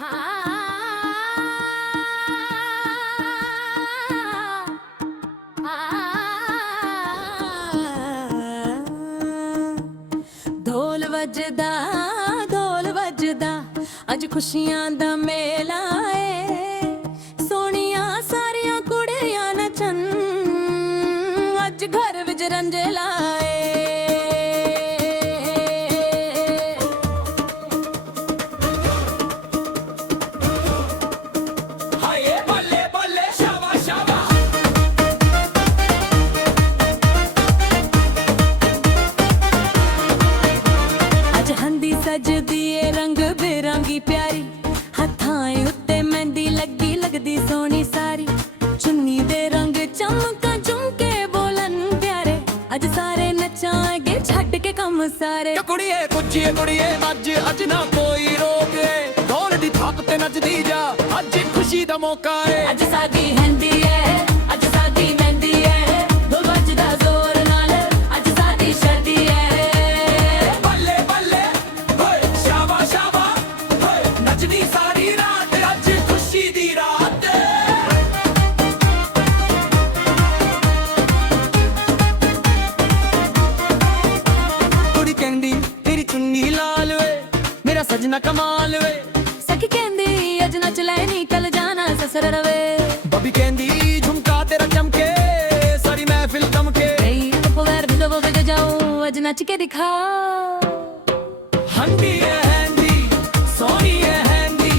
ढोल वजदा अज खुशियां दा मेला है। सोनिया सारियां कुड़ियां नचन अज घर विच रंजेला है। सजदी है रंग बिरंगी प्यारी, हथां उत्ते मेहंदी लगी लगदी सोनी सारी। चुन्नी दे रंग चमका झुमके बोलन प्यारे, अज सारे नचांगे छड्ड के कम सारे। कुड़िए कुचिए कुड़िए अज ना कोई रोके, ढोल दी थाप ते नचदी जा अज खुशी दा मौका है। अज सादी हैंदी है अज सादी मेहंदी है, ढोल बजदा जोर नाल अज सादी शादी है। तेरी चुन्नी लाल वे मेरा सजना कमाल वे। सखी कहंदी अज नच लैनी कल जाना ससुर रवे। बबी कहंदी झुमका तेरा चमके सारी महफिल दमके। पैर भी दबो के जाओ अज नच के दिखाओ। हंडी है हैंदी सोनी है हैंदी,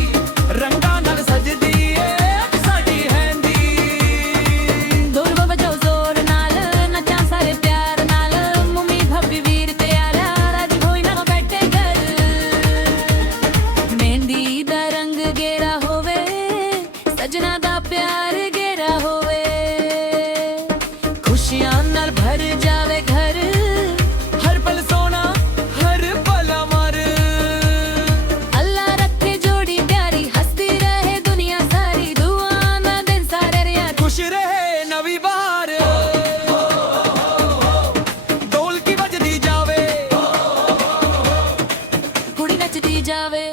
रंगा नाल सजदी है अज साडी हैंदी। ढोल बजाओ जोर नाल नचा सारे प्यार नाल, मम्मी भाभी वीर ते आला राज होई ना बैठे घर। मेहंदी दा रंग गेरा होवे सजना दा प्यार गेरा होवे, खुशियां नाल भर जावे घर हर पल सोना हर पल अमर। अल्लाह रखे जोड़ी प्यारी हंसती रहे दुनिया सारी, दुआ ना दिन सारे रे खुश रहे नवी बहार। ढोल की बजदी जावे कुड़ी नचदी जावे।